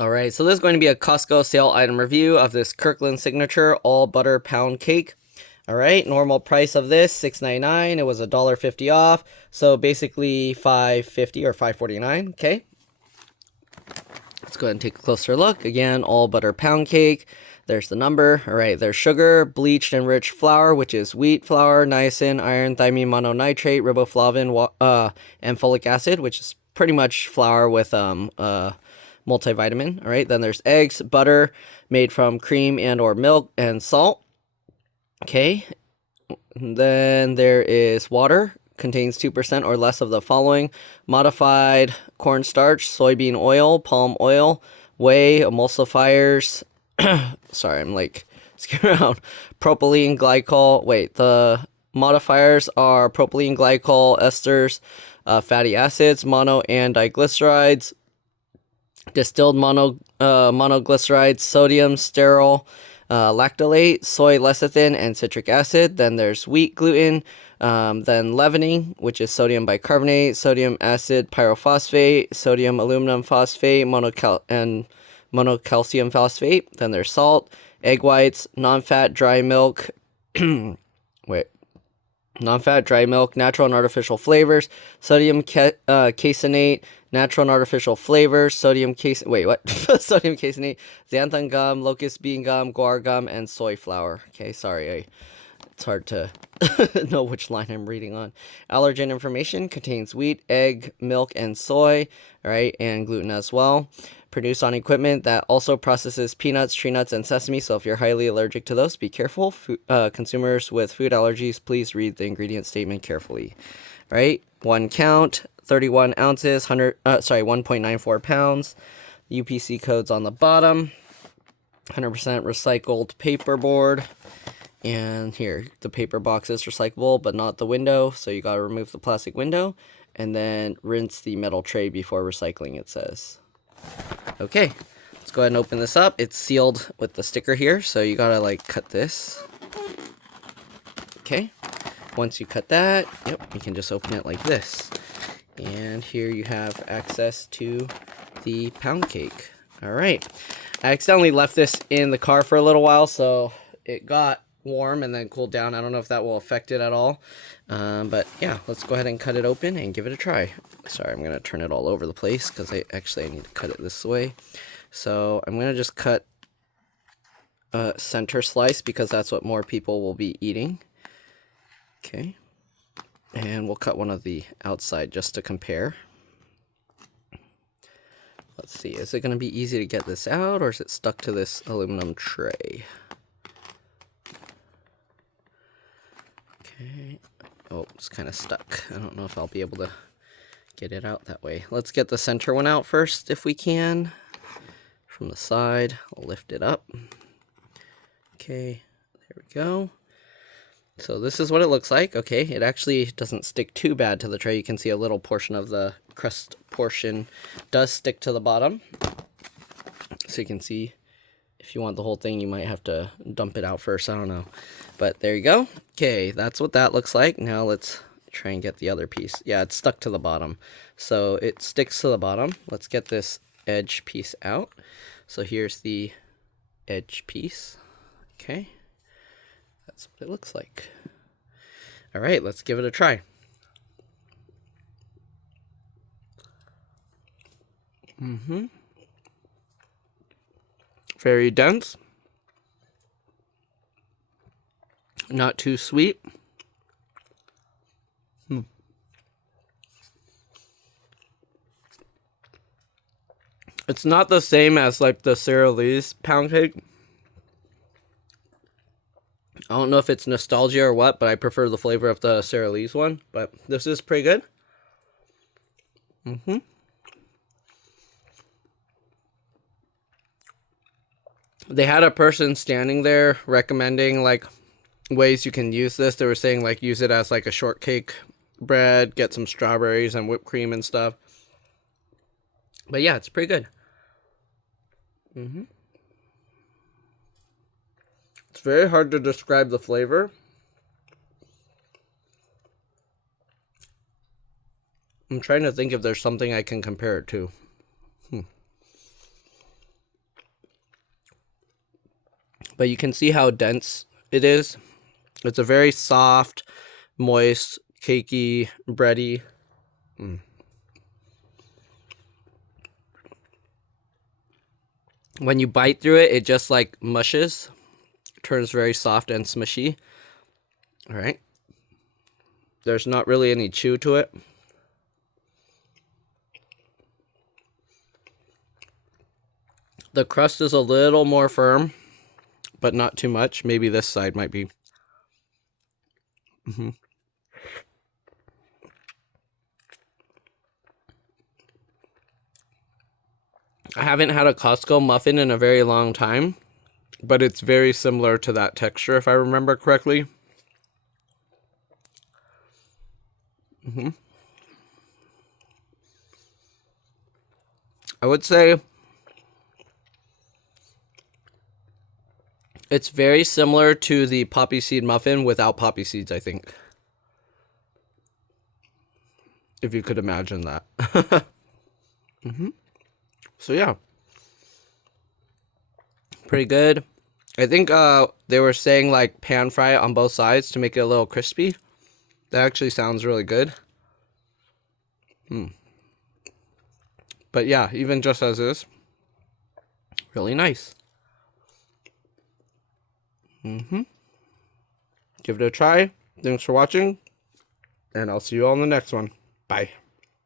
All right, so this is going to be a Costco sale item review of this Kirkland Signature all butter pound cake. All right, normal price of this $6.99. It was $1.50 off, so basically $5.50 or $5.49. Okay, let's go ahead and take a closer look. Again, all butter pound cake. There's the number. All right, there's sugar, bleached enriched flour, which is wheat flour, niacin, iron, thiamine mononitrate, riboflavin, and folic acid, which is pretty much flour with multivitamin. All right, then there's eggs, butter made from cream and or milk, and salt. Okay, and then there is water, contains 2% or less of the following: modified cornstarch, soybean oil, palm oil, whey, emulsifiers. Sorry, I'm like skipping around. Propylene glycol. Wait, the modifiers are propylene glycol esters, fatty acids, mono and diglycerides, distilled monoglycerides, sodium, sterol, lactolate, soy lecithin, and citric acid. Then there's wheat gluten, then leavening, which is sodium bicarbonate, sodium acid pyrophosphate, sodium aluminum phosphate, monocalcium phosphate. Then there's salt, egg whites, non-fat dry milk, non-fat dry milk, natural and artificial flavors, sodium caseinate, natural and artificial flavors, sodium caseinate, xanthan gum, locust bean gum, guar gum, and soy flour. Okay, sorry, it's hard to know which line I'm reading on. Allergen information: contains wheat, egg, milk, and soy, all right, and gluten as well. Produced on equipment that also processes peanuts, tree nuts, and sesame, so if you're highly allergic to those, be careful. Consumers with food allergies, please read the ingredient statement carefully. All right, 1 count, 31 ounces, 1.94 pounds. UPC codes on the bottom. 100% recycled paperboard. And here, the paper box is recyclable, but not the window, so you gotta remove the plastic window, and then rinse the metal tray before recycling, it says. Okay, let's go ahead and open this up. It's sealed with the sticker here, so you gotta like cut this. Okay, once you cut that, yep, you can just open it like this. And here you have access to the pound cake. All right, I accidentally left this in the car for a little while, so it got warm and then cooled down. I don't know if that will affect it at all, but yeah, let's go ahead and cut it open and give it a try. Sorry, I'm gonna turn it all over the place because I need to cut it this way. So I'm gonna just cut a center slice because that's what more people will be eating. Okay, and we'll cut one of the outside just to compare. Let's see, is it gonna be easy to get this out, or is it stuck to this aluminum tray? Okay. Oh, it's kind of stuck. I don't know if I'll be able to get it out that way. Let's get the center one out first if we can. From the side, I'll lift it up. Okay, there we go. So this is what it looks like. Okay, it actually doesn't stick too bad to the tray. You can see a little portion of the crust portion does stick to the bottom. So you can see, if you want the whole thing, you might have to dump it out first. I don't know. But there you go. Okay, that's what that looks like. Now let's try and get the other piece. Yeah, it's stuck to the bottom. So it sticks to the bottom. Let's get this edge piece out. So here's the edge piece. Okay. That's what it looks like. All right, let's give it a try. Very dense. Not too sweet. It's not the same as like the Sara Lee's pound cake. I don't know if it's nostalgia or what, but I prefer the flavor of the Sara Lee's one. But this is pretty good. They had a person standing there recommending like ways you can use this. They were saying like use it as like a shortcake bread, get some strawberries and whipped cream and stuff. But yeah, it's pretty good. It's very hard to describe the flavor. I'm trying to think if there's something I can compare it to. but you can see how dense it is. It's a very soft, moist, cakey, bready. When you bite through it, it just like mushes, turns very soft and smushy. All right. There's not really any chew to it. The crust is a little more firm, but not too much. Maybe this side might be. I haven't had a Costco muffin in a very long time, but it's very similar to that texture, if I remember correctly. I would say it's very similar to the poppy seed muffin without poppy seeds, I think. If you could imagine that. So yeah. Pretty good. I think they were saying like pan fry it on both sides to make it a little crispy. That actually sounds really good. But yeah, even just as is, really nice. Give it a try. Thanks for watching, and I'll see you all in the next one. Bye.